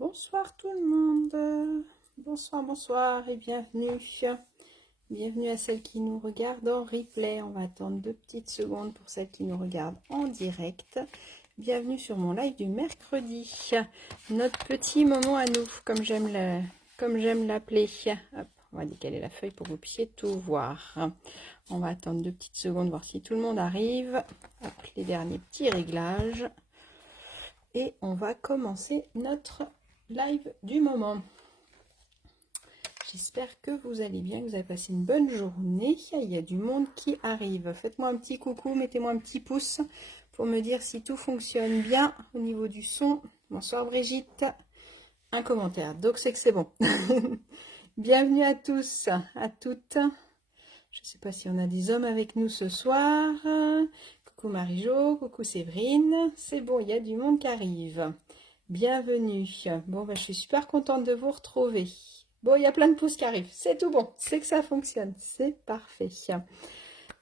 Bonsoir tout le monde. Bonsoir, bonsoir et bienvenue. Bienvenue à celles qui nous regardent en replay. On va attendre 2 petites secondes pour celles qui nous regardent en direct. Bienvenue sur mon live du mercredi. Notre petit moment à nous, comme j'aime l'appeler. Hop, on va décaler la feuille pour que vous puissiez tout voir. On va attendre 2 petites secondes, voir si tout le monde arrive. Hop, les derniers petits réglages. Et on va commencer notre live du moment. J'espère que vous allez bien, que vous avez passé une bonne journée. Il y a du monde qui arrive. Faites-moi un petit coucou, mettez-moi un petit pouce pour me dire si tout fonctionne bien au niveau du son. Bonsoir Brigitte. Un commentaire, donc c'est que c'est bon. Bienvenue à tous, à toutes. Je ne sais pas si on a des hommes avec nous ce soir. Coucou Marie-Jo, coucou Séverine. C'est bon, il y a du monde qui arrive. Bienvenue. Bon, je suis super contente de vous retrouver. Bon, il y a plein de pouces qui arrivent. C'est tout bon. C'est que ça fonctionne. C'est parfait.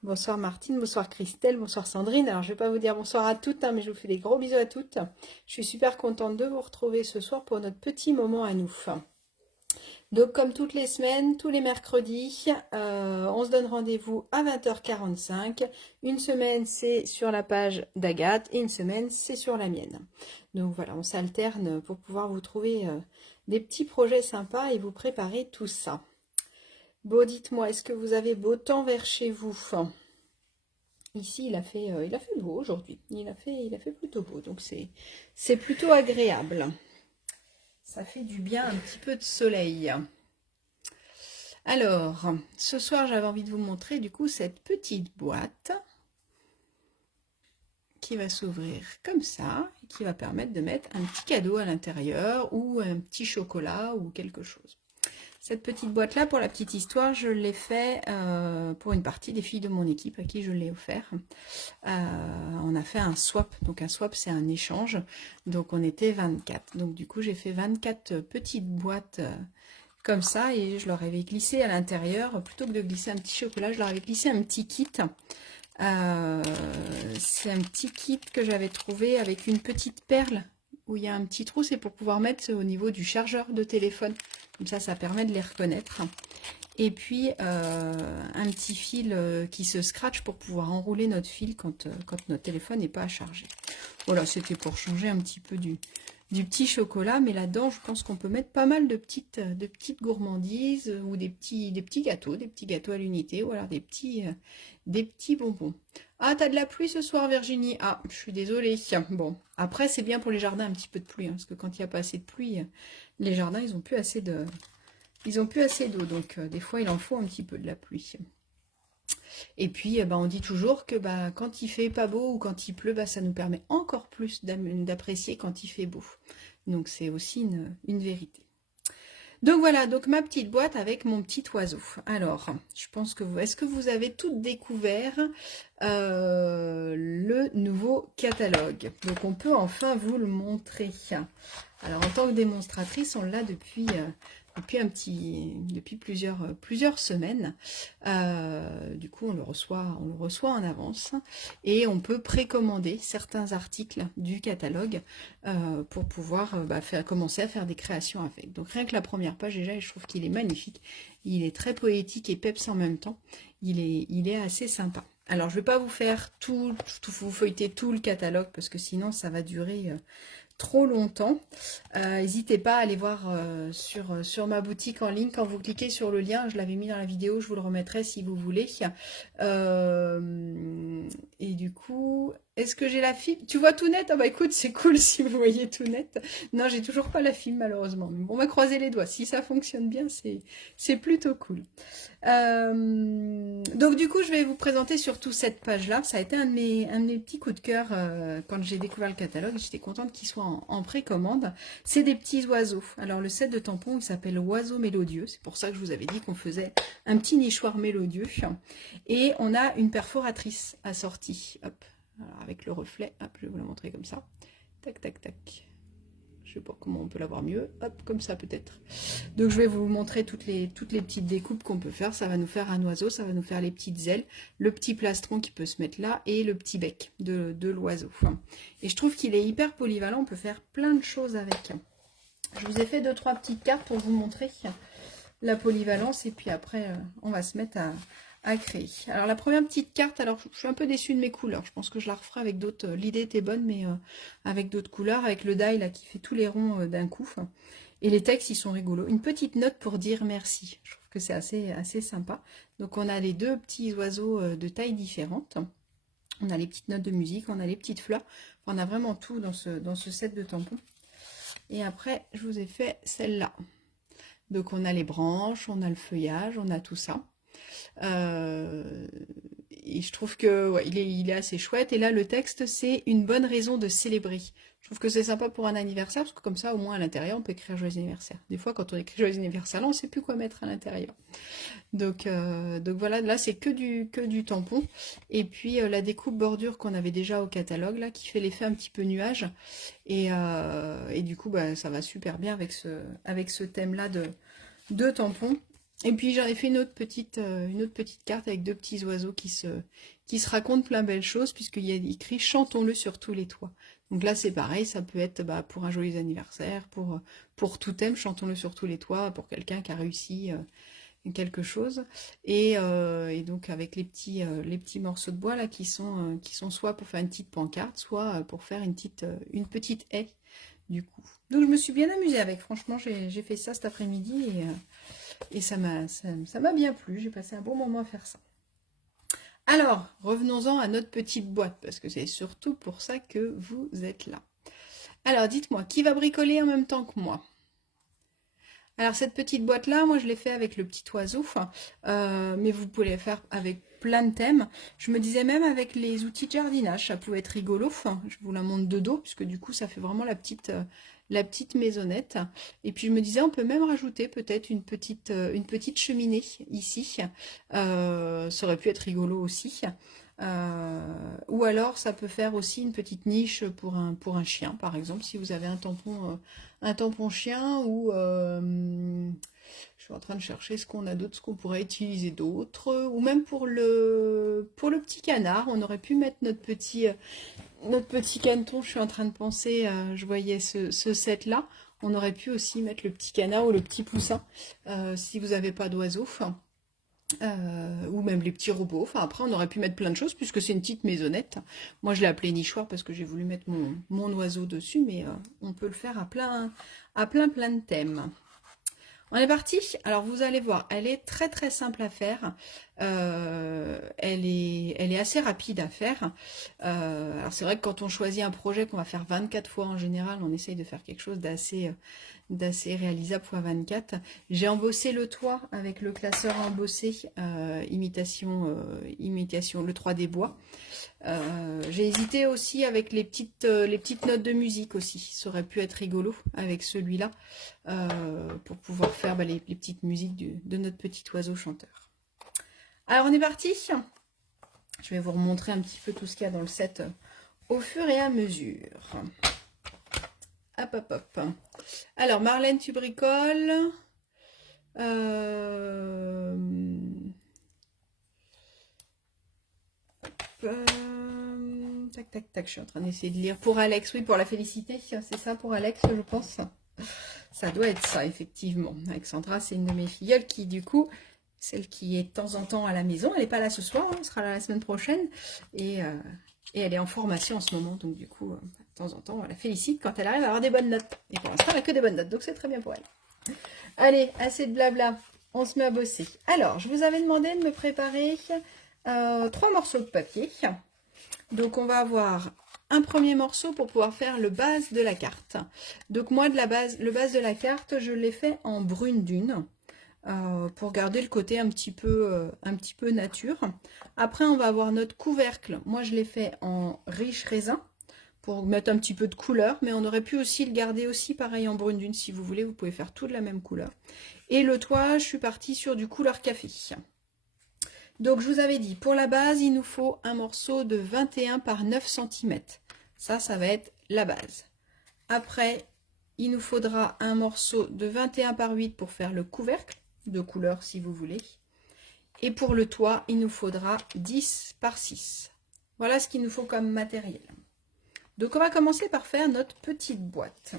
Bonsoir Martine, bonsoir Christelle, bonsoir Sandrine. Alors, je ne vais pas vous dire bonsoir à toutes, mais je vous fais des gros bisous à toutes. Je suis super contente de vous retrouver ce soir pour notre petit moment à nous. Donc, comme toutes les semaines, tous les mercredis, on se donne rendez-vous à 20h45. Une semaine, c'est sur la page d'Agathe et une semaine, c'est sur la mienne. Donc voilà, on s'alterne pour pouvoir vous trouver des petits projets sympas et vous préparer tout ça. Bon, dites-moi, est-ce que vous avez beau temps vers chez vous? Ici, il a fait beau aujourd'hui. Il a fait plutôt beau, donc c'est plutôt agréable. Ça fait du bien, un petit peu de soleil. Alors, ce soir, j'avais envie de vous montrer du coup cette petite boîte qui va s'ouvrir comme ça et qui va permettre de mettre un petit cadeau à l'intérieur ou un petit chocolat ou quelque chose. Cette petite boîte-là, pour la petite histoire, je l'ai fait pour une partie des filles de mon équipe à qui je l'ai offert. On a fait un swap. Donc un swap, c'est un échange. Donc on était 24. Donc du coup, j'ai fait 24 petites boîtes comme ça et je leur avais glissé à l'intérieur, plutôt que de glisser un petit chocolat, je leur avais glissé un petit kit. C'est un petit kit que j'avais trouvé avec une petite perle où il y a un petit trou, c'est pour pouvoir mettre au niveau du chargeur de téléphone. Comme ça permet de les reconnaître. Et puis, un petit fil qui se scratch pour pouvoir enrouler notre fil quand notre téléphone n'est pas à charger. Voilà, c'était pour changer un petit peu du petit chocolat. Mais là-dedans, je pense qu'on peut mettre pas mal de petites gourmandises ou des petits gâteaux à l'unité. Ou alors des petits bonbons. Ah, t'as de la pluie ce soir, Virginie? Ah, je suis désolée. Bon, après, c'est bien pour les jardins, un petit peu de pluie. Parce que quand il n'y a pas assez de pluie, les jardins, ils n'ont plus assez d'eau. Donc, des fois, il en faut un petit peu de la pluie. Et puis, on dit toujours que quand il fait pas beau ou quand il pleut, ça nous permet encore plus d'apprécier quand il fait beau. Donc, c'est aussi une vérité. Donc voilà, donc ma petite boîte avec mon petit oiseau. Alors, je pense que est-ce que vous avez toutes découvert le nouveau catalogue? Donc on peut enfin vous le montrer. Alors en tant que démonstratrice, on l'a depuis plusieurs semaines. Du coup, on le reçoit en avance et on peut précommander certains articles du catalogue pour pouvoir commencer à faire des créations avec. Donc rien que la première page déjà, je trouve qu'il est magnifique. Il est très poétique et peps en même temps. Il est assez sympa. Alors je ne vais pas vous faire vous feuilleter tout le catalogue parce que sinon ça va durer trop longtemps. N'hésitez pas à aller voir sur ma boutique en ligne. Quand vous cliquez sur le lien, je l'avais mis dans la vidéo, je vous le remettrai si vous voulez. Et du coup, est-ce que j'ai la fibre? Tu vois tout net? Ah écoute, c'est cool si vous voyez tout net. Non, j'ai toujours pas la fibre malheureusement. Mais bon, on va croiser les doigts. Si ça fonctionne bien, c'est plutôt cool. Donc du coup, je vais vous présenter surtout cette page-là. Ça a été un de mes petits coups de cœur quand j'ai découvert le catalogue. J'étais contente qu'il soit en précommande. C'est des petits oiseaux. Alors le set de tampons, il s'appelle Oiseau mélodieux. C'est pour ça que je vous avais dit qu'on faisait un petit nichoir mélodieux. Et on a une perforatrice assortie. Hop, alors, avec le reflet. Hop, je vais vous la montrer comme ça. Tac, tac, tac. Je sais pas comment on peut l'avoir mieux. Hop, comme ça peut-être. Donc je vais vous montrer toutes les petites découpes qu'on peut faire. Ça va nous faire un oiseau, ça va nous faire les petites ailes, le petit plastron qui peut se mettre là et le petit bec de l'oiseau. Et je trouve qu'il est hyper polyvalent, on peut faire plein de choses avec. Je vous ai fait 2-3 petites cartes pour vous montrer la polyvalence. Et puis après, on va se mettre à créer. Alors la première petite carte, alors je suis un peu déçue de mes couleurs. Je pense que je la referai avec d'autres. L'idée était bonne, mais avec d'autres couleurs. Avec le die là qui fait tous les ronds d'un coup. Et les textes, ils sont rigolos. Une petite note pour dire merci. Je trouve que c'est assez sympa. Donc on a les deux petits oiseaux de taille différente. On a les petites notes de musique, on a les petites fleurs. Enfin, on a vraiment tout dans ce set de tampons. Et après, je vous ai fait celle-là. Donc on a les branches, on a le feuillage, on a tout ça. Et je trouve que ouais, il est assez chouette. Et là, le texte, c'est une bonne raison de célébrer. Je trouve que c'est sympa pour un anniversaire, parce que comme ça, au moins à l'intérieur, on peut écrire joyeux anniversaire. Des fois, quand on écrit joyeux anniversaire, là, on ne sait plus quoi mettre à l'intérieur. Donc voilà, là, c'est que du tampon. Et puis, la découpe bordure qu'on avait déjà au catalogue, là, qui fait l'effet un petit peu nuage. Et du coup, bah, ça va super bien avec ce thème-là de tampons. Et puis j'en ai fait une autre petite carte avec deux petits oiseaux qui se racontent plein de belles choses, puisqu'il y a écrit chantons-le sur tous les toits. Donc là c'est pareil, ça peut être pour un joyeux anniversaire, pour tout thème, chantons-le sur tous les toits, pour quelqu'un qui a réussi quelque chose. Et donc avec les petits morceaux de bois là qui sont soit pour faire une petite pancarte, soit pour faire une petite haie du coup. Donc je me suis bien amusée avec, franchement j'ai fait ça cet après-midi et ça m'a bien plu, j'ai passé un bon moment à faire ça. Alors, revenons-en à notre petite boîte, parce que c'est surtout pour ça que vous êtes là. Alors, dites-moi, qui va bricoler en même temps que moi? Alors, cette petite boîte-là, moi, je l'ai fait avec le petit oiseau, mais vous pouvez la faire avec plein de thèmes. Je me disais même avec les outils de jardinage, ça pouvait être rigolo. Je vous la montre de dos, puisque du coup, ça fait vraiment la petite maisonnette. Et puis, je me disais, on peut même rajouter peut-être une petite cheminée ici. Ça aurait pu être rigolo aussi. Ou alors, ça peut faire aussi une petite niche pour un chien, par exemple, si vous avez un tampon chien ou je suis en train de chercher ce qu'on a d'autre, ce qu'on pourrait utiliser d'autre, ou même pour le petit canard, on aurait pu mettre notre petit caneton. Je suis en train de penser, je voyais ce set là, on aurait pu aussi mettre le petit canard ou le petit poussin si vous n'avez pas d'oiseaux. Ou même les petits robots. Enfin, après, on aurait pu mettre plein de choses puisque c'est une petite maisonnette. Moi, je l'ai appelée nichoir parce que j'ai voulu mettre mon oiseau dessus, mais on peut le faire à plein de thèmes. On est parti. Alors, vous allez voir, elle est très très simple à faire. Elle est assez rapide à faire. Alors, c'est vrai que quand on choisit un projet qu'on va faire 24 fois en général, on essaye de faire quelque chose d'assez réalisable x 24. J'ai embossé le toit avec le classeur embossé imitation le 3D bois. J'ai hésité aussi avec les petites notes de musique aussi. Ça aurait pu être rigolo avec celui-là pour pouvoir faire les petites musiques de notre petit oiseau chanteur. Alors on est parti. Je vais vous remontrer un petit peu tout ce qu'il y a dans le set au fur et à mesure. Hop, hop, hop. Alors, Marlène, tu bricoles. Tac, tac, tac. Je suis en train d'essayer de lire. Pour Alex, oui, pour la féliciter. C'est ça pour Alex, je pense. Ça doit être ça, effectivement. Alexandra, c'est une de mes filleules qui, du coup, celle qui est de temps en temps à la maison. Elle n'est pas là ce soir, elle sera là la semaine prochaine. Et elle est en formation en ce moment. Donc, du coup, de temps en temps, on la félicite quand elle arrive à avoir des bonnes notes. Et pour l'instant, elle n'a que des bonnes notes. Donc, c'est très bien pour elle. Allez, assez de blabla. On se met à bosser. Alors, je vous avais demandé de me préparer 3 morceaux de papier. Donc, on va avoir un premier morceau pour pouvoir faire le base de la carte. Donc, moi, le base de la carte, je l'ai fait en brune dune. Pour garder le côté un petit peu nature. Après, on va avoir notre couvercle. Moi, je l'ai fait en riche raisin pour mettre un petit peu de couleur, mais on aurait pu aussi le garder aussi pareil en brune dune si vous voulez. Vous pouvez faire tout de la même couleur. Et le toit, je suis partie sur du couleur café. Donc, je vous avais dit, pour la base, il nous faut un morceau de 21 par 9 cm. Ça va être la base. Après, il nous faudra un morceau de 21 par 8 pour faire le couvercle, de couleur si vous voulez. Et pour le toit, il nous faudra 10 par 6. Voilà ce qu'il nous faut comme matériel. Donc, on va commencer par faire notre petite boîte.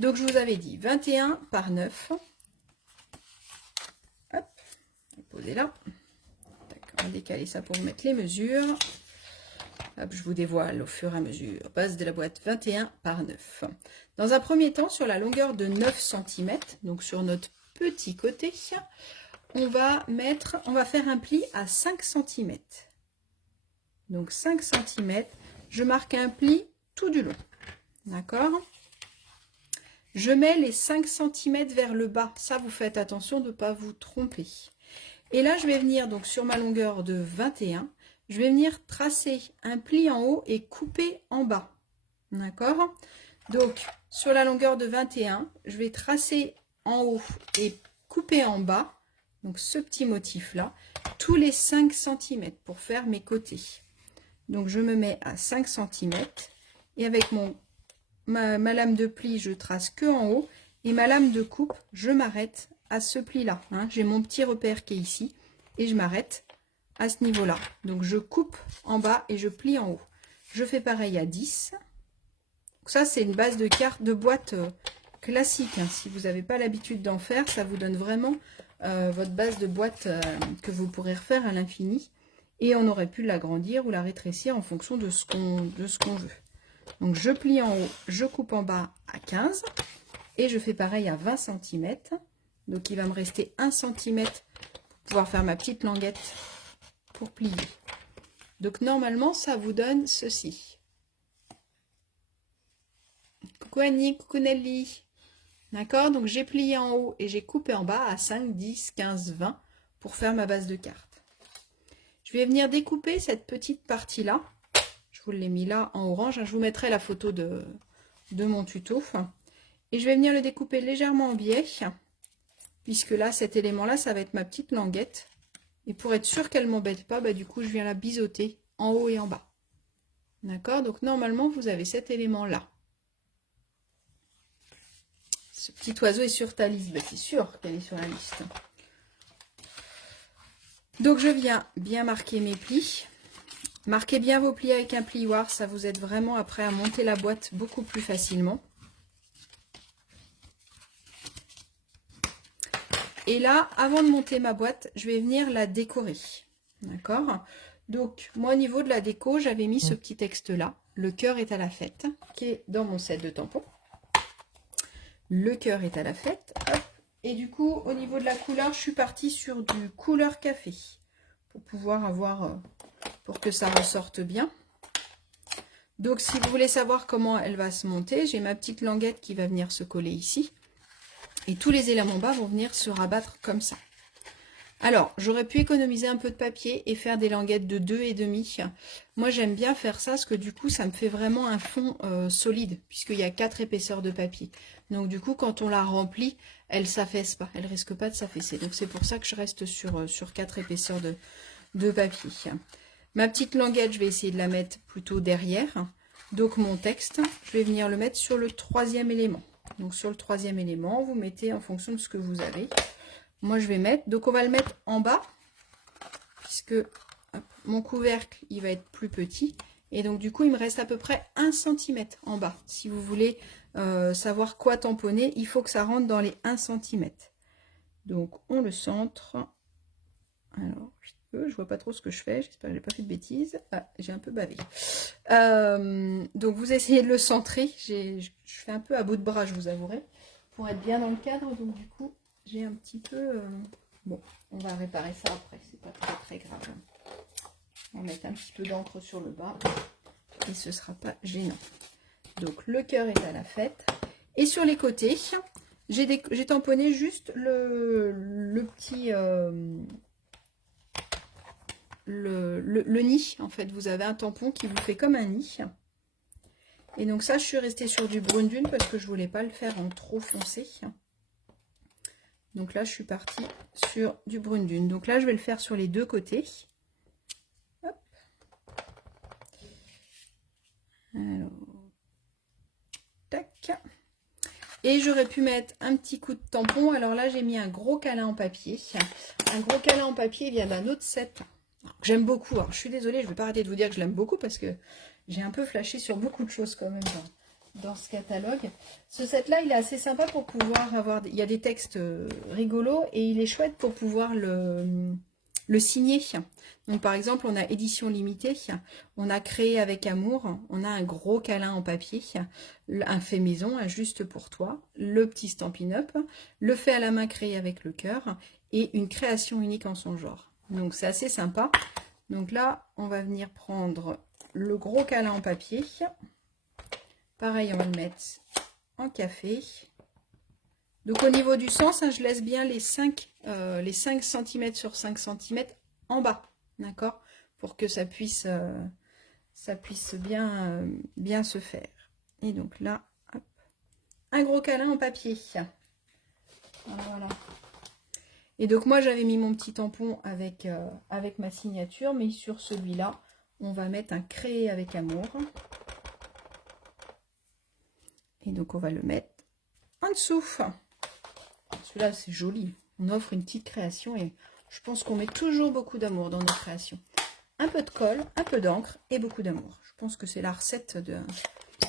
Donc je vous avais dit 21 par 9. Hop, on va poser là. On va décaler ça pour vous mettre les mesures. Hop, je vous dévoile au fur et à mesure. Base de la boîte 21 par 9. Dans un premier temps, sur la longueur de 9 cm, donc sur notre petit côté, on va faire un pli à 5 cm. Donc 5 cm, je marque un pli tout du long. D'accord? Je mets les 5 cm vers le bas. Ça, vous faites attention de ne pas vous tromper. Et là, je vais venir donc sur ma longueur de 21, je vais venir tracer un pli en haut et couper en bas. D'accord? Donc, sur la longueur de 21, je vais tracer en haut et couper en bas, donc ce petit motif-là, tous les 5 cm pour faire mes côtés. Donc, je me mets à 5 cm et avec ma lame de pli, je trace que en haut et ma lame de coupe, je m'arrête à ce pli-là. Hein. J'ai mon petit repère qui est ici et je m'arrête à ce niveau-là. Donc, je coupe en bas et je plie en haut. Je fais pareil à 10. Donc ça, c'est une base de carte de boîte classique. Hein. Si vous n'avez pas l'habitude d'en faire, ça vous donne vraiment votre base de boîte que vous pourrez refaire à l'infini. Et on aurait pu l'agrandir ou la rétrécir en fonction de ce qu'on veut. Donc, je plie en haut, je coupe en bas à 15. Et je fais pareil à 20 cm. Donc, il va me rester 1 cm pour pouvoir faire ma petite languette pour plier. Donc, normalement, ça vous donne ceci. Coucou Annie, coucou Nelly. D'accord? Donc, j'ai plié en haut et j'ai coupé en bas à 5, 10, 15, 20 pour faire ma base de carte. Je vais venir découper cette petite partie-là. Je vous l'ai mis là en orange. Je vous mettrai la photo de mon tuto. Et je vais venir le découper légèrement en biais. Puisque là, cet élément-là, ça va être ma petite languette. Et pour être sûr qu'elle ne m'embête pas, du coup, je viens la biseauter en haut et en bas. D'accord? Donc, normalement, vous avez cet élément-là. Ce petit oiseau est sur ta liste. C'est sûr qu'elle est sur la liste. Donc, je viens bien marquer mes plis. Marquez bien vos plis avec un plioir. Ça vous aide vraiment après à monter la boîte beaucoup plus facilement. Et là, avant de monter ma boîte, je vais venir la décorer. D'accord? Donc, moi, au niveau de la déco, j'avais mis ce petit texte-là. Le cœur est à la fête, qui est dans mon set de tampons. Le cœur est à la fête. Hop. Et du coup, au niveau de la couleur, je suis partie sur du couleur café. Pour pouvoir avoir, pour que ça ressorte bien. Donc, si vous voulez savoir comment elle va se monter, j'ai ma petite languette qui va venir se coller ici. Et tous les éléments bas vont venir se rabattre comme ça. Alors, j'aurais pu économiser un peu de papier et faire des languettes de 2,5. Moi, j'aime bien faire ça parce que du coup, ça me fait vraiment un fond solide puisqu'il y a 4 épaisseurs de papier. Donc, du coup, quand on la remplit, elle ne s'affaisse pas. Elle ne risque pas de s'affaisser. Donc, c'est pour ça que je reste sur 4 épaisseurs de papier. Ma petite languette, je vais essayer de la mettre plutôt derrière. Donc, mon texte, je vais venir le mettre sur le 3e élément. Donc, sur le 3e élément, vous mettez en fonction de ce que vous avez. Moi, je vais mettre, donc on va le mettre en bas, puisque hop, mon couvercle, il va être plus petit. Et donc, du coup, il me reste à peu près 1 cm en bas. Si vous voulez savoir quoi tamponner, il faut que ça rentre dans les 1 cm. Donc, on le centre. Alors, je vois pas trop ce que je fais. J'espère que j'ai pas fait de bêtises. Ah, j'ai un peu bavé. Donc, vous essayez de le centrer. Je fais un peu à bout de bras, je vous avouerai, pour être bien dans le cadre. Donc, du coup, j'ai un petit peu... Bon, on va réparer ça après, c'est pas très grave. On va mettre un petit peu d'encre sur le bas et ce sera pas gênant. Donc le cœur est à la fête. Et sur les côtés, j'ai tamponné juste le petit... le nid, en fait. Vous avez un tampon qui vous fait comme un nid. Et donc ça, je suis restée sur du brune dune parce que je voulais pas le faire en trop foncé. Donc là, je suis partie sur du brune dune. Donc là, je vais le faire sur les deux côtés. Hop. Alors, tac. Et j'aurais pu mettre un petit coup de tampon. Alors là, j'ai mis un gros câlin en papier. Un gros câlin en papier, il vient d'un autre set. J'aime beaucoup. Alors, je suis désolée, je ne vais pas arrêter de vous dire que je l'aime beaucoup parce que j'ai un peu flashé sur beaucoup de choses quand même dans ce catalogue. Ce set-là, il est assez sympa pour pouvoir avoir... Il y a des textes rigolos et il est chouette pour pouvoir le signer. Donc par exemple, on a édition limitée, on a créé avec amour, on a un gros câlin en papier, un fait maison, un juste pour toi, le petit Stampin' Up, le fait à la main créé avec le cœur et une création unique en son genre. Donc c'est assez sympa. Donc là, on va venir prendre le gros câlin en papier. Pareil, on va le mettre en café. Donc au niveau du sens, hein, je laisse bien les 5 cm sur 5 cm en bas, d'accord, pour que ça puisse bien, bien se faire. Et donc là, hop, un gros câlin en papier. Voilà. Et donc moi j'avais mis mon petit tampon avec ma signature, mais sur celui-là, on va mettre un créé avec amour. Et donc on va le mettre en dessous. Celui-là, c'est joli. On offre une petite création et je pense qu'on met toujours beaucoup d'amour dans nos créations. Un peu de colle, un peu d'encre et beaucoup d'amour. Je pense que c'est la recette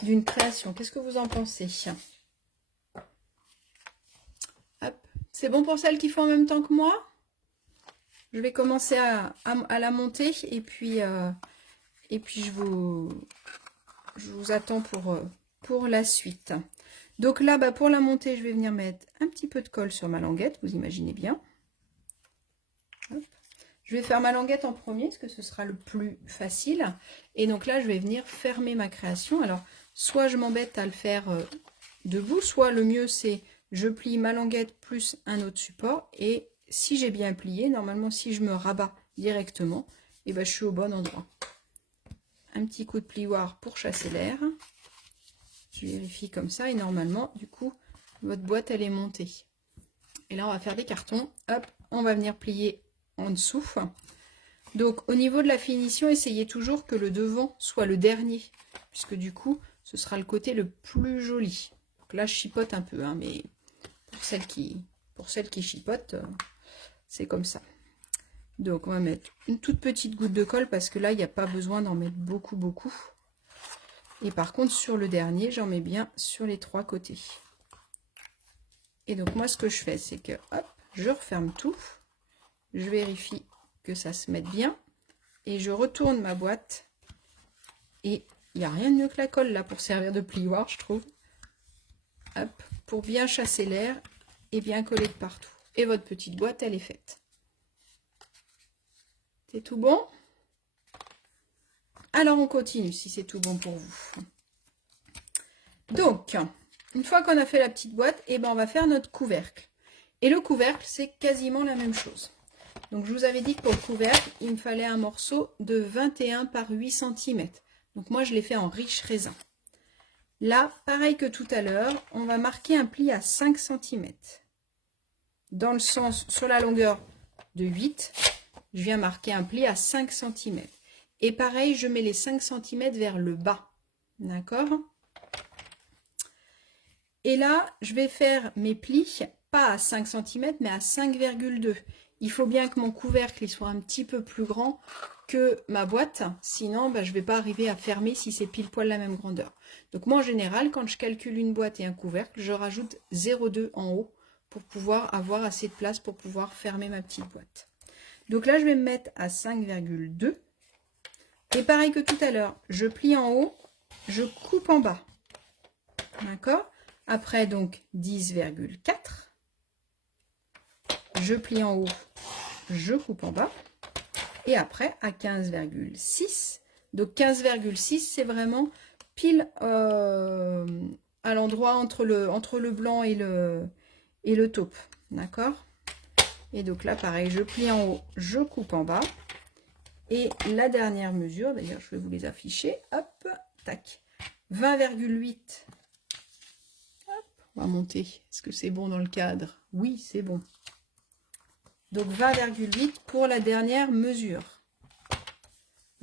d'une création. Qu'est-ce que vous en pensez? C'est bon pour celles qui font en même temps que moi? Je vais commencer à la monter et puis je vous attends pour la suite. Donc là, bah, pour la montée, je vais venir mettre un petit peu de colle sur ma languette, vous imaginez bien. Hop. Je vais faire ma languette en premier, parce que ce sera le plus facile. Et donc là, je vais venir fermer ma création. Alors, soit je m'embête à le faire debout, soit le mieux, c'est je plie ma languette plus un autre support. Et si j'ai bien plié, normalement, si je me rabats directement, et ben, je suis au bon endroit. Un petit coup de plioir pour chasser l'air. Je vérifie comme ça et normalement, du coup, votre boîte, elle est montée. Et là, on va faire des cartons. Hop, on va venir plier en dessous. Donc, au niveau de la finition, essayez toujours que le devant soit le dernier, puisque du coup, ce sera le côté le plus joli. Donc là, je chipote un peu, hein, mais pour celles qui chipotent, c'est comme ça. Donc, on va mettre une toute petite goutte de colle, parce que là, il n'y a pas besoin d'en mettre beaucoup, beaucoup. Et par contre, sur le dernier, j'en mets bien sur les 3 côtés. Et donc, moi, ce que je fais, c'est que, hop, je referme tout. Je vérifie que ça se mette bien. Et je retourne ma boîte. Et il n'y a rien de mieux que la colle, là, pour servir de plioir, je trouve. Hop, pour bien chasser l'air et bien coller de partout. Et votre petite boîte, elle est faite. C'est tout bon? Alors, on continue, si c'est tout bon pour vous. Donc, une fois qu'on a fait la petite boîte, et ben on va faire notre couvercle. Et le couvercle, c'est quasiment la même chose. Donc, je vous avais dit que pour le couvercle, il me fallait un morceau de 21 par 8 cm. Donc, moi, je l'ai fait en riche raisin. Là, pareil que tout à l'heure, on va marquer un pli à 5 cm. Dans le sens, sur la longueur de 8, je viens marquer un pli à 5 cm. Et pareil, je mets les 5 cm vers le bas. D'accord ? Et là, je vais faire mes plis, pas à 5 cm, mais à 5,2. Il faut bien que mon couvercle il soit un petit peu plus grand que ma boîte. Sinon, bah, je ne vais pas arriver à fermer si c'est pile poil la même grandeur. Donc moi, en général, quand je calcule une boîte et un couvercle, je rajoute 0,2 en haut pour pouvoir avoir assez de place pour pouvoir fermer ma petite boîte. Donc là, je vais me mettre à 5,2. Et pareil que tout à l'heure, je plie en haut, je coupe en bas. D'accord ? Après, donc, 10,4. Je plie en haut, je coupe en bas. Et après, à 15,6. Donc, 15,6, c'est vraiment pile à l'endroit entre le blanc et le taupe. D'accord? Et donc là, pareil, je plie en haut, je coupe en bas. Et la dernière mesure, d'ailleurs, je vais vous les afficher. Hop, tac. 20,8. On va monter. Est-ce que c'est bon dans le cadre? Oui, c'est bon. Donc 20,8 pour la dernière mesure.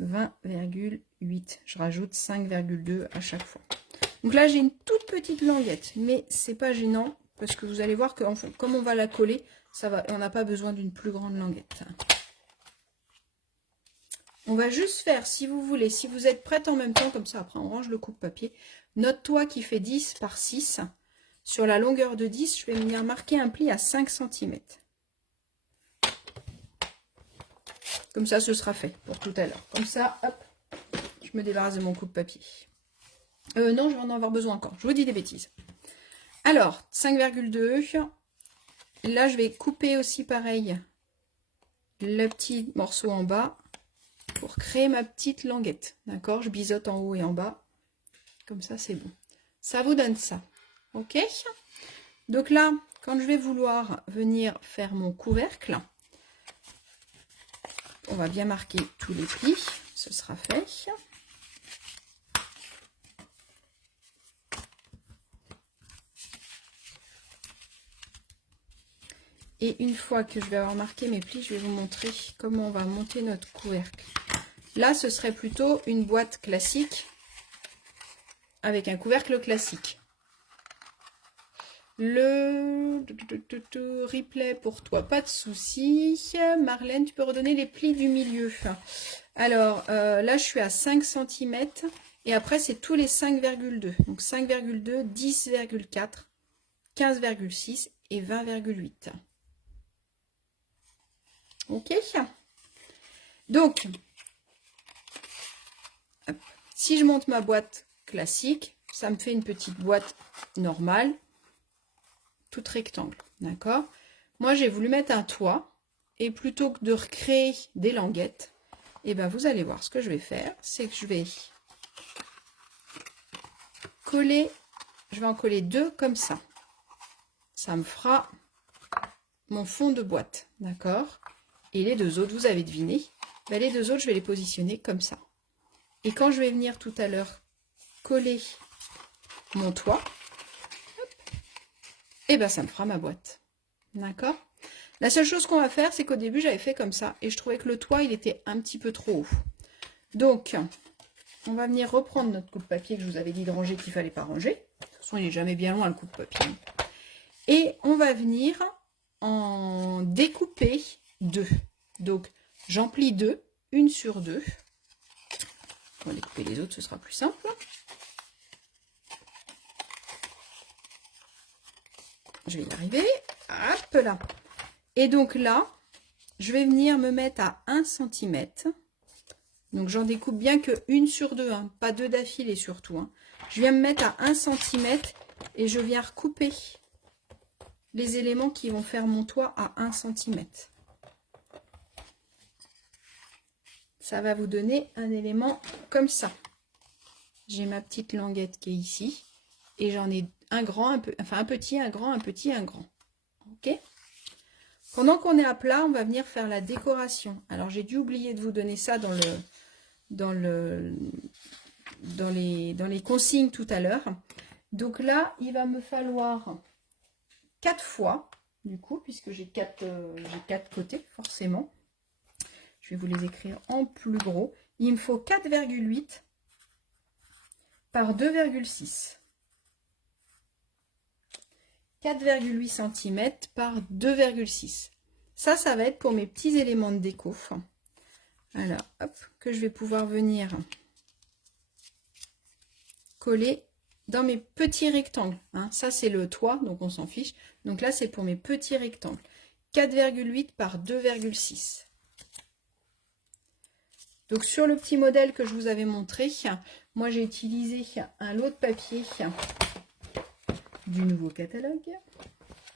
20,8. Je rajoute 5,2 à chaque fois. Donc là, j'ai une toute petite languette, mais c'est pas gênant parce que vous allez voir que comme on va la coller, ça va. On n'a pas besoin d'une plus grande languette. On va juste faire, si vous voulez, si vous êtes prête en même temps, comme ça, après on range le coupe-papier, Notre toit qui fait 10 par 6, sur la longueur de 10, je vais venir marquer un pli à 5 cm. Comme ça, ce sera fait pour tout à l'heure. Comme ça, hop, je me débarrasse de mon coupe-papier. Non, je vais en avoir besoin encore. Je vous dis des bêtises. Alors, 5,2. Là, je vais couper aussi pareil le petit morceau en bas pour créer ma petite languette. D'accord? Je biseaute en haut et en bas. Comme ça, c'est bon. Ça vous donne ça. Ok? Donc là, quand je vais vouloir venir faire mon couvercle, on va bien marquer tous les plis. Ce sera fait. Et une fois que je vais avoir marqué mes plis, je vais vous montrer comment on va monter notre couvercle. Là, ce serait plutôt une boîte classique avec un couvercle classique. Le replay pour toi, pas de souci. Marlène, tu peux redonner les plis du milieu. Alors, là, je suis à 5 cm. Et après, c'est tous les 5,2. Donc, 5,2, 10,4, 15,6 et 20,8. Ok. Donc, si je monte ma boîte classique, ça me fait une petite boîte normale, toute rectangle. D'accord? Moi, j'ai voulu mettre un toit. Et plutôt que de recréer des languettes, et ben vous allez voir ce que je vais faire. C'est que je vais coller, je vais en coller 2 comme ça. Ça me fera mon fond de boîte. D'accord? Et les 2 autres, vous avez deviné, ben les 2 autres, je vais les positionner comme ça. Et quand je vais venir tout à l'heure coller mon toit, et ben ça me fera ma boîte. D'accord? La seule chose qu'on va faire, c'est qu'au début, j'avais fait comme ça. Et je trouvais que le toit, il était un petit peu trop haut. Donc, on va venir reprendre notre coupe-papier que je vous avais dit de ranger qu'il ne fallait pas ranger. De toute façon, il n'est jamais bien loin, le coupe-papier. Et on va venir en découper 2. Donc, j'en plie 2, une sur 2. On va découper les autres, ce sera plus simple. Je vais y arriver. Hop là. Et donc là, je vais venir me mettre à 1 cm. Donc j'en découpe bien que une sur 2, hein, pas 2 d'affilée surtout. Hein. Je viens me mettre à 1 cm et je viens recouper les éléments qui vont faire mon toit à 1 cm. Ça va vous donner un élément comme ça. J'ai ma petite languette qui est ici. Et j'en ai un grand, un petit, un grand, un petit, un grand. Ok ? Pendant qu'on est à plat, on va venir faire la décoration. Alors, j'ai dû oublier de vous donner ça dans les consignes tout à l'heure. Donc là, il va me falloir 4 fois, du coup, puisque j'ai 4 côtés, forcément. Je vais vous les écrire en plus gros. Il me faut 4,8 par 2,6. 4,8 cm par 2,6. Ça va être pour mes petits éléments de déco. Alors, hop, que je vais pouvoir venir coller dans mes petits rectangles. Hein. Ça, c'est le toit, donc on s'en fiche. Donc là, c'est pour mes petits rectangles. 4,8 par 2,6. Donc, sur le petit modèle que je vous avais montré, moi, j'ai utilisé un lot de papier du nouveau catalogue,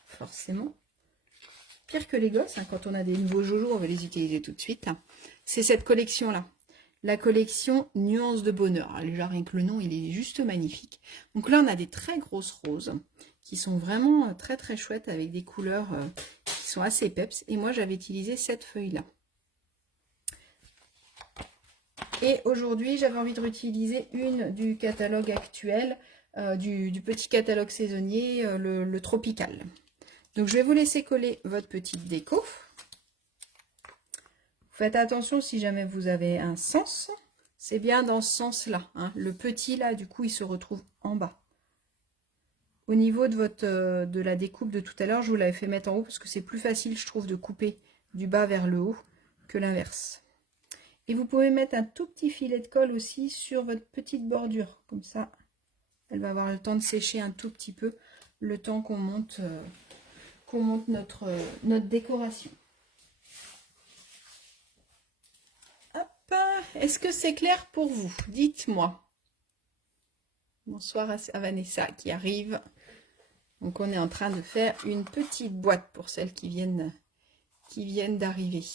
forcément. Pire que les gosses, hein, quand on a des nouveaux joujos, on va les utiliser tout de suite. C'est cette collection-là, la collection Nuances de Bonheur. Alors, déjà, rien que le nom, il est juste magnifique. Donc là, on a des très grosses roses qui sont vraiment très très chouettes avec des couleurs qui sont assez peps. Et moi, j'avais utilisé cette feuille-là. Et aujourd'hui, j'avais envie de réutiliser une du catalogue actuel, du petit catalogue saisonnier, le tropical. Donc, je vais vous laisser coller votre petite déco. Faites attention si jamais vous avez un sens. C'est bien dans ce sens-là. Hein. Le petit, là, du coup, il se retrouve en bas. Au niveau de la découpe de tout à l'heure, je vous l'avais fait mettre en haut parce que c'est plus facile, je trouve, de couper du bas vers le haut que l'inverse. Et vous pouvez mettre un tout petit filet de colle aussi sur votre petite bordure, comme ça. Elle va avoir le temps de sécher un tout petit peu, le temps qu'on monte notre décoration. Hop, est-ce que c'est clair pour vous? Dites-moi. Bonsoir à Vanessa qui arrive. Donc on est en train de faire une petite boîte pour celles qui viennent d'arriver.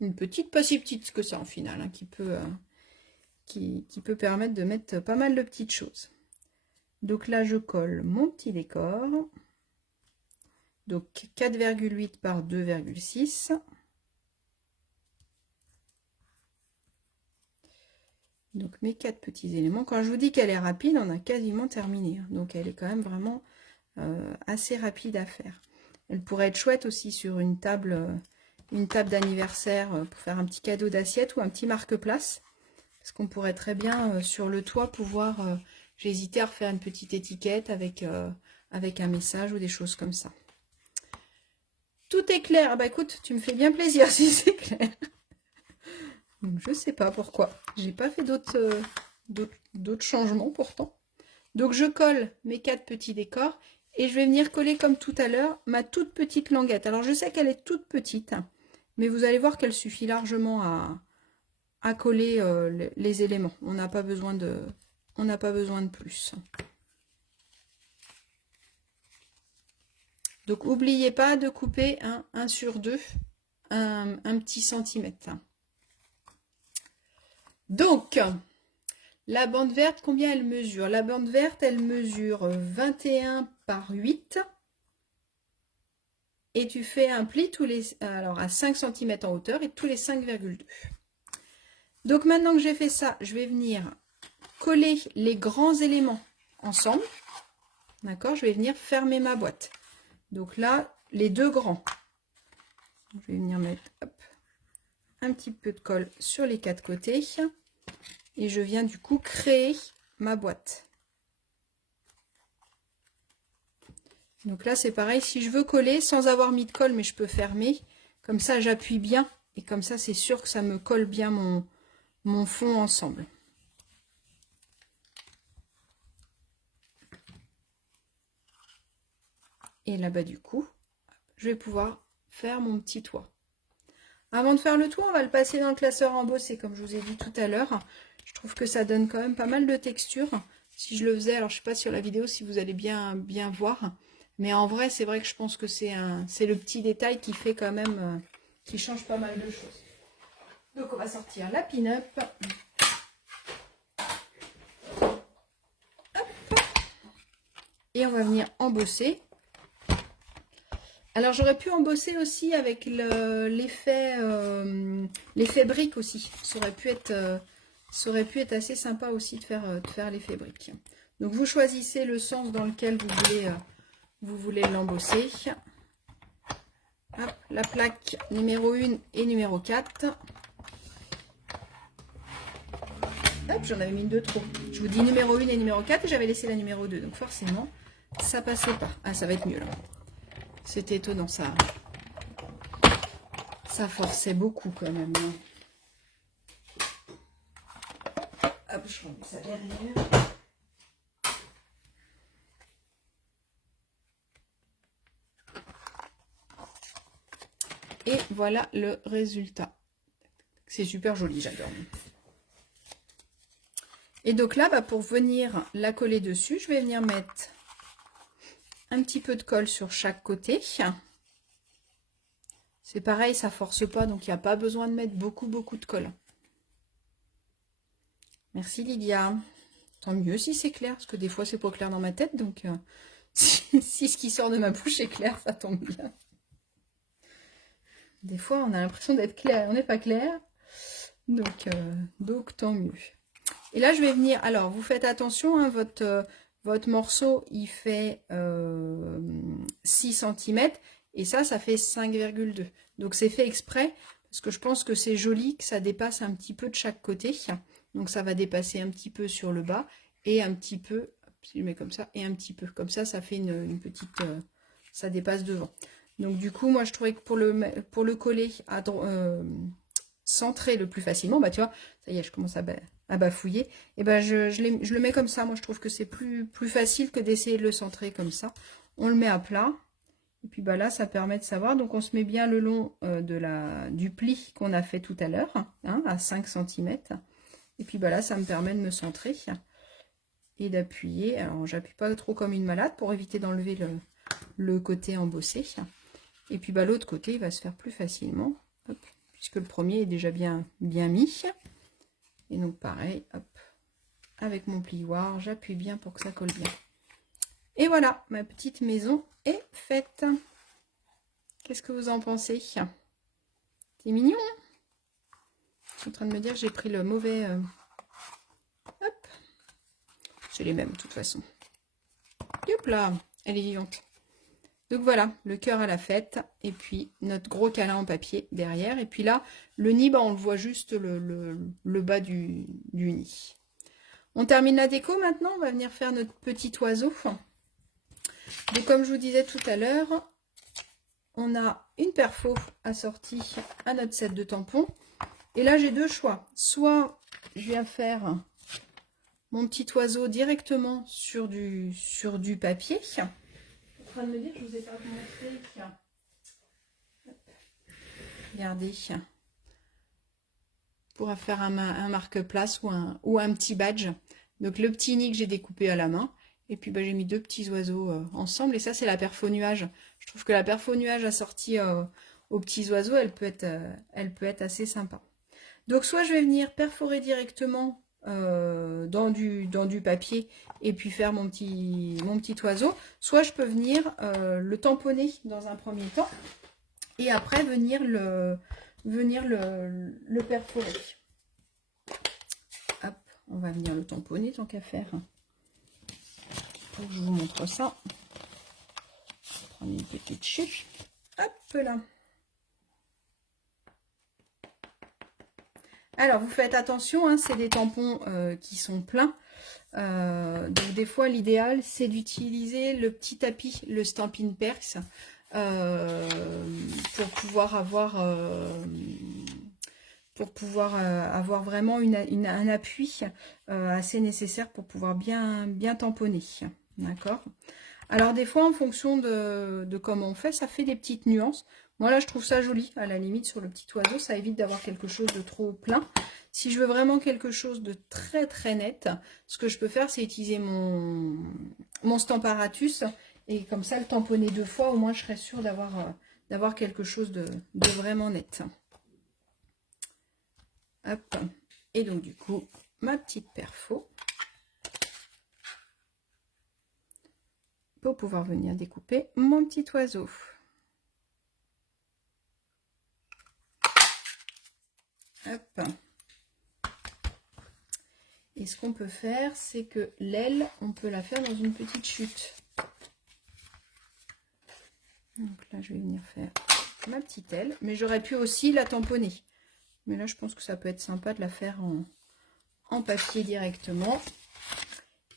Une petite, pas si petite que ça en final, hein, qui peut permettre de mettre pas mal de petites choses. Donc là je colle mon petit décor. Donc 4,8 par 2,6. Donc mes 4 petits éléments. Quand je vous dis qu'elle est rapide, on a quasiment terminé. Donc elle est quand même vraiment assez rapide à faire. Elle pourrait être chouette aussi sur une table d'anniversaire pour faire un petit cadeau d'assiette ou un petit marque-place. Parce qu'on pourrait très bien sur le toit pouvoir... j'ai hésité à refaire une petite étiquette avec un message ou des choses comme ça. Tout est clair. Ah bah écoute, tu me fais bien plaisir si c'est clair. Donc, je sais pas pourquoi. J'ai pas fait d'autres changements pourtant. Donc je colle mes 4 petits décors et je vais venir coller comme tout à l'heure ma toute petite languette. Alors je sais qu'elle est toute petite, mais vous allez voir qu'elle suffit largement à coller les éléments. On n'a pas besoin de plus. Donc n'oubliez pas de couper un 1 sur 2, un petit centimètre. Donc, la bande verte, combien elle mesure? La bande verte, elle mesure 21 par 8. Et tu fais un pli à 5 cm en hauteur et tous les 5,2. Donc maintenant que j'ai fait ça, je vais venir coller les grands éléments ensemble. D'accord? Je vais venir fermer ma boîte. Donc là, les deux grands. Je vais venir mettre un petit peu de colle sur les 4 côtés. Et je viens du coup créer ma boîte. Donc là, c'est pareil. Si je veux coller sans avoir mis de colle, mais je peux fermer. Comme ça, j'appuie bien. Et comme ça, c'est sûr que ça me colle bien mon fond ensemble. Et là-bas, du coup, je vais pouvoir faire mon petit toit. Avant de faire le toit, on va le passer dans le classeur embossé, comme je vous ai dit tout à l'heure. Je trouve que ça donne quand même pas mal de texture. Si je le faisais, alors je ne sais pas sur la vidéo si vous allez bien voir. Mais en vrai, c'est vrai que je pense que c'est le petit détail qui fait quand même, qui change pas mal de choses. Donc on va sortir la pin-up. Et on va venir embosser. Alors j'aurais pu embosser aussi avec l'effet brique aussi. Ça aurait pu être assez sympa aussi de faire l'effet brique. Donc vous choisissez le sens dans lequel vous voulez l'embosser. La plaque numéro 1 et numéro 4. Hop, j'en avais mis une de trop. Je vous dis numéro 1 et numéro 4 et j'avais laissé la numéro 2. Donc forcément, ça passait pas. Ah, ça va être mieux là. C'était étonnant, ça forçait beaucoup quand même. Hop, je remets ça derrière. Et voilà le résultat. C'est super joli, j'adore. Et donc là, pour venir la coller dessus, je vais venir mettre un petit peu de colle sur chaque côté. C'est pareil, ça force pas, donc il n'y a pas besoin de mettre beaucoup de colle. Merci Lydia. Tant mieux si c'est clair, parce que des fois c'est pas clair dans ma tête, donc si ce qui sort de ma bouche est clair, ça tombe bien. Des fois on a l'impression d'être clair, on n'est pas clair, donc tant mieux. Et là je vais venir, alors vous faites attention, hein, votre morceau il fait 6 cm et ça fait 5,2. Donc c'est fait exprès parce que je pense que c'est joli que ça dépasse un petit peu de chaque côté. Donc ça va dépasser un petit peu sur le bas et un petit peu, si je mets comme ça, et un petit peu. Comme ça, ça fait une petite, ça dépasse devant. Donc du coup, moi je trouvais que pour le coller centré le plus facilement, bah tu vois, ça y est, je commence à bafouiller, et ben je le mets comme ça. Moi, je trouve que c'est plus facile que d'essayer de le centrer comme ça. On le met à plat. Et puis bah là, ça permet de savoir. Donc on se met bien le long du pli qu'on a fait tout à l'heure, hein, à 5 cm. Et puis bah là, ça me permet de me centrer et d'appuyer. Alors j'appuie pas trop comme une malade pour éviter d'enlever le côté embossé. Et puis bah l'autre côté, il va se faire plus facilement. Hop, puisque le premier est déjà bien mis. Et donc pareil, hop, avec mon plioir, j'appuie bien pour que ça colle bien. Et voilà, ma petite maison est faite. Qu'est-ce que vous en pensez? C'est mignon, hein? Je suis en train de me dire que j'ai pris le mauvais... Hop. C'est les mêmes, de toute façon. Hop là, elle est vivante. Donc voilà, le cœur à la fête. Et puis, notre gros câlin en papier derrière. Et puis là, le nid, bah, on le voit juste le bas du nid. On termine la déco maintenant. On va venir faire notre petit oiseau. Donc comme je vous disais tout à l'heure, on a une perfo assortie à notre set de tampons. Et là, j'ai deux choix. Soit je viens faire mon petit oiseau directement sur du papier. Je suis en train de me dire, je vous ai pas montré. Regardez. On pourra faire un marque-place ou un petit badge. Donc le petit nid que j'ai découpé à la main. Et puis bah, j'ai mis deux petits oiseaux ensemble. Et ça, c'est la perfo nuage. Je trouve que la perfo nuage assortie aux petits oiseaux, elle peut être assez sympa. Donc soit je vais venir perforer directement dans du papier et puis faire mon petit oiseau. Soit je peux venir le tamponner dans un premier temps. Et après venir le perforer. Hop, on va venir le tamponner tant qu'à faire. Pour que je vous montre ça. Je vais prendre une petite chute. Hop là. Alors, vous faites attention, hein, c'est des tampons qui sont pleins. Donc, des fois, l'idéal, c'est d'utiliser le petit tapis, le Stampin' Perks, pour pouvoir avoir vraiment un appui assez nécessaire pour pouvoir bien tamponner. D'accord? Alors des fois en fonction de comment on fait, ça fait des petites nuances. Moi là je trouve ça joli, à la limite sur le petit oiseau, ça évite d'avoir quelque chose de trop plein. Si je veux vraiment quelque chose de très net, ce que je peux faire c'est utiliser mon Stamparatus et comme ça le tamponner deux fois, au moins je serai sûre d'avoir quelque chose de vraiment net. Hop. Et donc du coup, ma petite perfo pour pouvoir venir découper mon petit oiseau. Hop. Et ce qu'on peut faire, c'est que l'aile, on peut la faire dans une petite chute. Donc là, je vais venir faire ma petite aile, mais j'aurais pu aussi la tamponner. Mais là, je pense que ça peut être sympa de la faire en papier directement.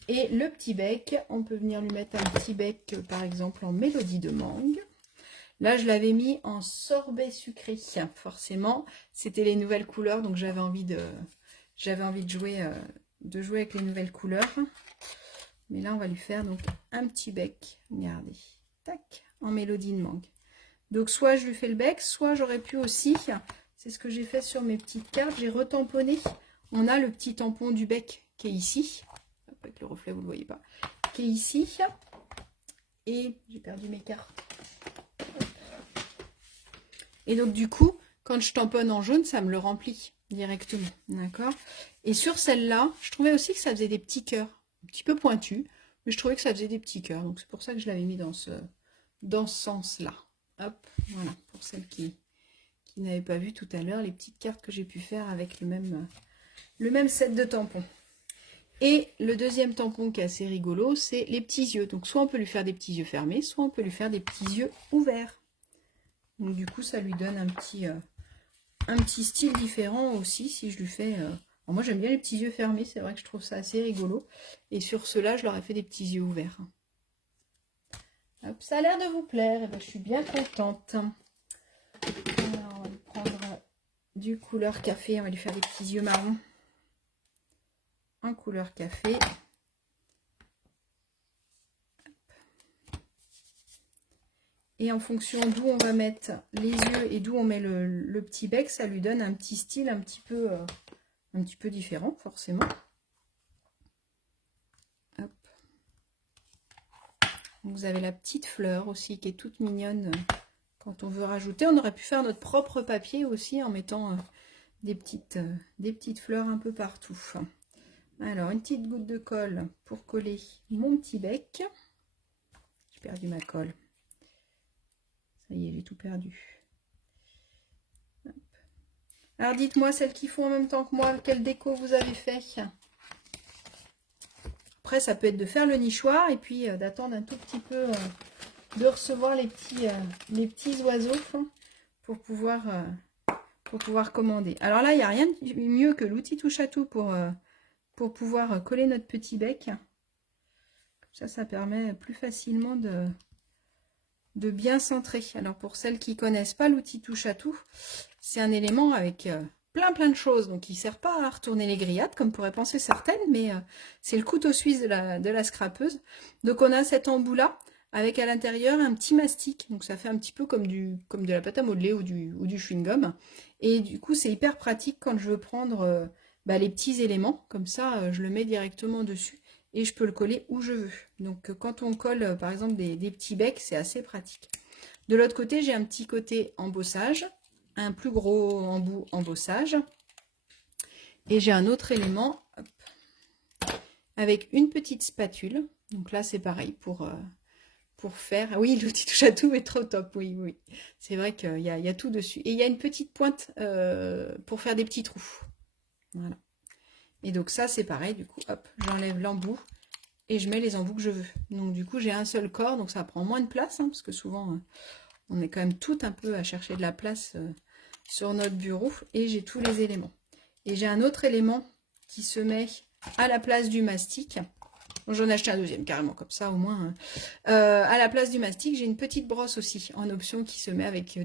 Et le petit bec, on peut venir lui mettre un petit bec, par exemple, en mélodie de mangue. Là, je l'avais mis en sorbet sucré. Forcément, c'était les nouvelles couleurs, donc j'avais envie de jouer avec les nouvelles couleurs. Mais là, on va lui faire donc un petit bec. Regardez, tac, en mélodie de mangue. Donc, soit je lui fais le bec, soit j'aurais pu aussi, c'est ce que j'ai fait sur mes petites cartes, j'ai retamponné. On a le petit tampon du bec qui est ici. Avec le reflet, vous ne le voyez pas. Qui est ici. Et j'ai perdu mes cartes. Et donc, du coup, quand je tamponne en jaune, ça me le remplit directement. D'accord? Et sur celle-là, je trouvais aussi que ça faisait des petits cœurs. Un petit peu pointus. Mais je trouvais que ça faisait des petits cœurs. Donc, c'est pour ça que je l'avais mis dans ce sens-là. Hop, voilà. Pour celles qui n'avaient pas vu tout à l'heure, les petites cartes que j'ai pu faire avec le même set de tampons. Et le deuxième tampon qui est assez rigolo, c'est les petits yeux. Donc, soit on peut lui faire des petits yeux fermés, soit on peut lui faire des petits yeux ouverts. Donc, du coup, ça lui donne un petit style différent aussi, si je lui fais... Alors, moi, j'aime bien les petits yeux fermés, c'est vrai que je trouve ça assez rigolo. Et sur ceux-là, je leur ai fait des petits yeux ouverts. Hop, ça a l'air de vous plaire, et bien, je suis bien contente. Alors, on va lui prendre du couleur café, on va lui faire des petits yeux marrons. en couleur café. Et en fonction d'où on va mettre les yeux et d'où on met le petit bec, ça lui donne un petit style un petit peu différent, forcément. Hop. Vous avez la petite fleur aussi qui est toute mignonne quand on veut rajouter. On aurait pu faire notre propre papier aussi en mettant des petites fleurs un peu partout. Alors, une petite goutte de colle pour coller mon petit bec. J'ai perdu ma colle. Ça y est, j'ai tout perdu. Hop. Alors, dites-moi, celles qui font en même temps que moi, quelle déco vous avez fait? Après, ça peut être de faire le nichoir et puis d'attendre un tout petit peu de recevoir les petits oiseaux pour pouvoir commander. Alors là, il n'y a rien de mieux que l'outil touche à tout pour pouvoir coller notre petit bec. Ça permet plus facilement de bien centrer. Alors pour celles qui ne connaissent pas l'outil touche à tout, c'est un élément avec plein de choses. Donc il ne sert pas à retourner les grillades comme pourraient penser certaines, mais c'est le couteau suisse de la scrapeuse. Donc on a cet embout là avec à l'intérieur un petit mastic. Donc ça fait un petit peu comme de la pâte à modeler ou du chewing-gum. Et du coup c'est hyper pratique quand je veux prendre les petits éléments. Comme ça je le mets directement dessus. Et je peux le coller où je veux. Donc quand on colle par exemple des petits becs, c'est assez pratique. De l'autre côté, j'ai un petit côté embossage, un plus gros embout embossage. Et j'ai un autre élément avec une petite spatule. Donc là, c'est pareil pour faire... Oui, l'outil touche à tout est trop top, oui. C'est vrai qu'il y a tout dessus. Et il y a une petite pointe pour faire des petits trous. Voilà. Et donc ça, c'est pareil, du coup, hop, j'enlève l'embout et je mets les embouts que je veux. Donc du coup, j'ai un seul corps, donc ça prend moins de place, parce que souvent, on est quand même tout un peu à chercher de la place sur notre bureau. Et j'ai tous les éléments. Et j'ai un autre élément qui se met à la place du mastic. J'en ai acheté un deuxième, carrément, comme ça, au moins. À la place du mastic, j'ai une petite brosse aussi, en option, qui se met avec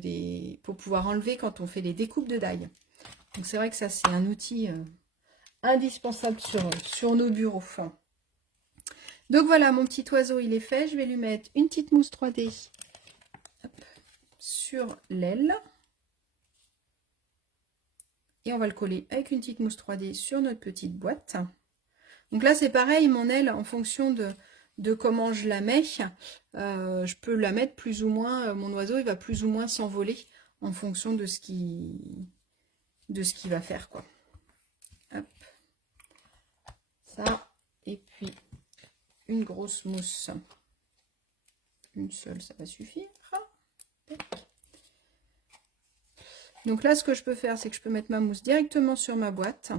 pour pouvoir enlever quand on fait les découpes de die. Donc c'est vrai que ça, c'est un outil... indispensable sur nos bureaux. Donc voilà, mon petit oiseau, il est fait. Je vais lui mettre une petite mousse 3D sur l'aile. Et on va le coller avec une petite mousse 3D sur notre petite boîte. Donc là, c'est pareil, mon aile, en fonction de comment je la mets, je peux la mettre plus ou moins, mon oiseau, il va plus ou moins s'envoler en fonction de ce qu'il va faire, quoi. Hop. Ça, et puis une grosse mousse. Une seule, ça va suffire. Donc là, ce que je peux faire, c'est que je peux mettre ma mousse directement sur ma boîte.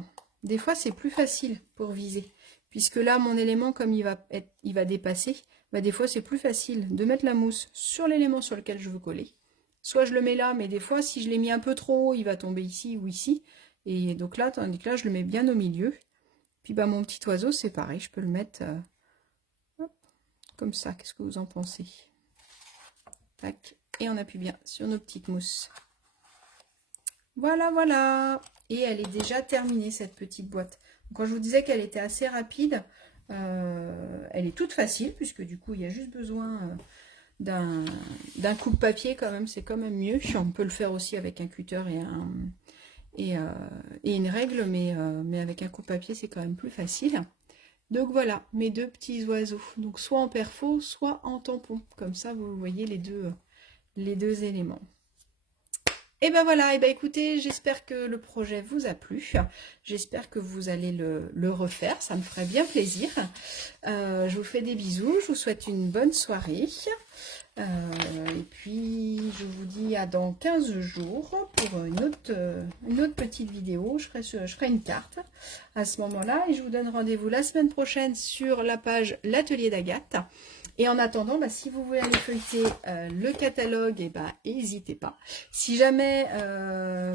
Des fois, c'est plus facile pour viser. Puisque là, mon élément, comme il va dépasser, des fois, c'est plus facile de mettre la mousse sur l'élément sur lequel je veux coller. Soit je le mets là, mais des fois, si je l'ai mis un peu trop haut, il va tomber ici ou ici. Et donc là, tandis que là, je le mets bien au milieu. Puis mon petit oiseau, c'est pareil, je peux le mettre comme ça. Qu'est-ce que vous en pensez? Tac. Et on appuie bien sur nos petites mousses. Voilà. Et elle est déjà terminée, cette petite boîte. Donc, quand je vous disais qu'elle était assez rapide, elle est toute facile, puisque du coup, il y a juste besoin d'un coupe-papier quand même. C'est quand même mieux. On peut le faire aussi avec un cutter et une règle, mais avec un coupe-papier, c'est quand même plus facile. Donc voilà, mes deux petits oiseaux. Donc soit en perfo, soit en tampon. Comme ça, vous voyez les deux éléments. Et ben voilà, et ben écoutez, j'espère que le projet vous a plu. J'espère que vous allez le refaire, ça me ferait bien plaisir. Je vous fais des bisous, je vous souhaite une bonne soirée. Et puis, je vous dis à dans 15 jours pour une autre petite vidéo. Je ferai une carte à ce moment-là. Et je vous donne rendez-vous la semaine prochaine sur la page L'Atelier d'Agathe. Et en attendant, si vous voulez aller feuilleter le catalogue, n'hésitez pas. Si jamais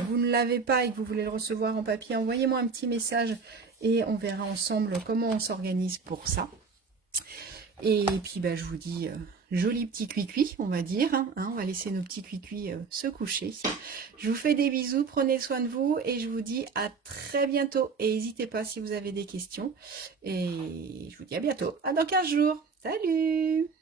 vous ne l'avez pas et que vous voulez le recevoir en papier, envoyez-moi un petit message et on verra ensemble comment on s'organise pour ça. Et puis bah, je vous dis joli petit cuicui, on va dire. Hein, on va laisser nos petits cuicuis se coucher. Je vous fais des bisous, prenez soin de vous et je vous dis à très bientôt. Et n'hésitez pas si vous avez des questions. Et je vous dis à bientôt, à dans 15 jours. Salut!